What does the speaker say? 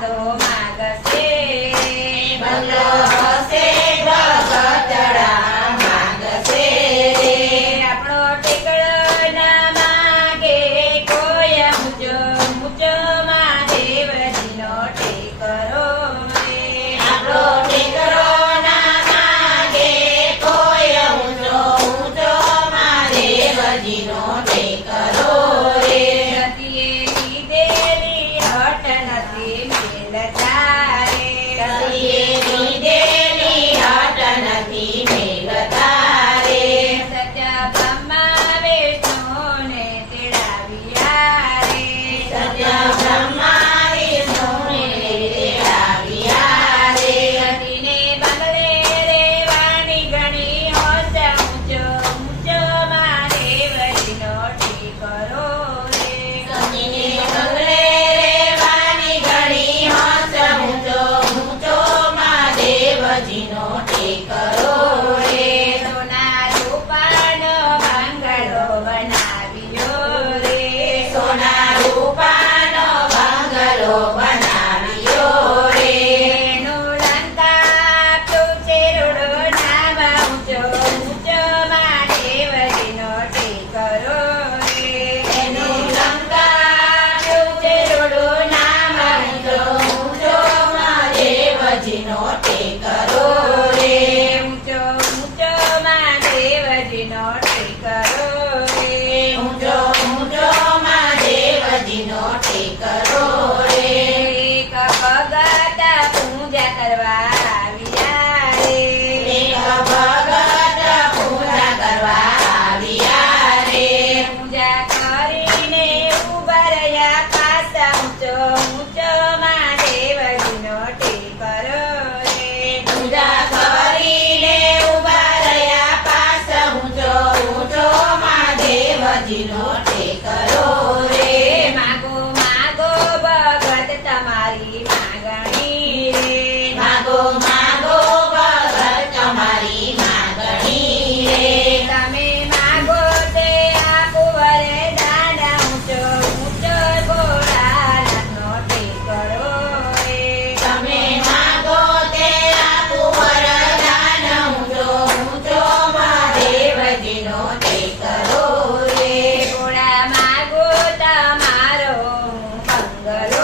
તો માગશે બંગલો હશે ભગતડા માગશે રે. આપણો ટેકડો ના માગે કોઈ ઊંચો ઊંચો મહાદેવજીનો ટેકરો રે. આપણો ટેકરો ના માગે કોઈ ઊંચો ઊંચો મહાદેવજીનો ટેકરો રે. સતીએ લીધેલી હટ નથી મેલતા રે. સતીએ લીધેલી હટ નથી મેલતા રે. સત્ય બ્રહ્મા વિષ્ણુને તેડાવ્યા રે. સત્ય બ્રહ્મા વિષ્ણુને તેડાવ્યા રે. સતીને બંગલે રેવાની ઘણી હોશ ઊંચો ઊંચો મહાદેવજીનો ટેકરો રે. સતીને બંગલે રેવાની ઘણી હોશ ઊંચો ઊંચો મહાદેવજીનો ટેકરો રે. સોના રૂપાનો બંગલો બનાવ્યો રે. સોના રૂપાનો બંગલો બનાવ્યો રે. એનું લંકા તુચેરુડો નામ ઊંચો ઊંચો મહાદેવજીનો ટેકરો રે. એનું લંકા ચેરોડું નામ ઊંચો ઊંચો મહાદેવજીનો ટેકરો રે. ઊંચો ઊંચો મહાદેવજીનો ટેકરો રે. ઊંચો ઊંચો મહાદેવજીનો ટેકરો રે. એક ભગત પૂજા કરવા આવ્યા રે. એક ભગત પૂજા કરવા આવ્યા રે. પૂજા કરીને ઉભા રહ્યા પાછા ઊંચો ઊંચો મહાદેવજીનો ટેકરો રે. પૂજા કરીને ઊભા રહ્યા પાસ ઊંચો ઊંચો મહાદેવજીનો ટેકરો રે. માગો માગો ભગત તમારી માગણી રે. માગો માગો ભગત તમારી માગણી રે. તમે માગો તે આપું વરદાન ઊંચો ઊંચો ભોળાનાથનો ટેકરો રે. તમે માગો તે આપું વરદાન ઊંચો ઊંચો મહાદેવજીનો ટેકરો રે. ભોળા માગો તમારો બંગલો